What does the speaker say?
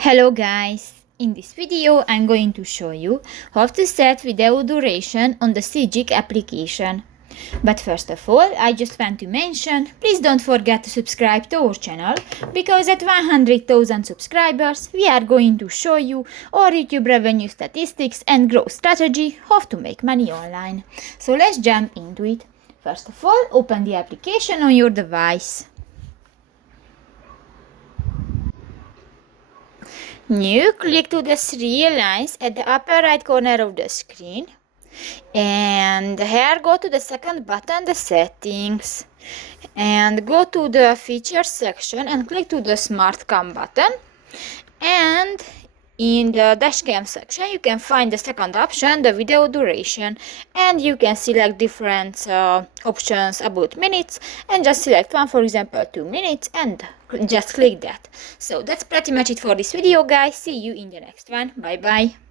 Hello guys! In this video I'm going to show you how to set video duration on the Sygic application. But first of all, I just want to mention, please don't forget to subscribe to our channel, because at 100,000 subscribers we are going to show you our YouTube revenue statistics and growth strategy, how to make money online. So let's jump into it. First of all, open the application on your device. New, click to the three lines at the upper right corner of the screen, and here go to the second button, the settings, and go to the features section and click to the smart cam button, and in the dashcam section you can find the second option, the video duration, and you can select different options about minutes and just select one, for example 2 minutes, and just click that. So that's pretty much it for this video guys. See you in the next one. Bye bye.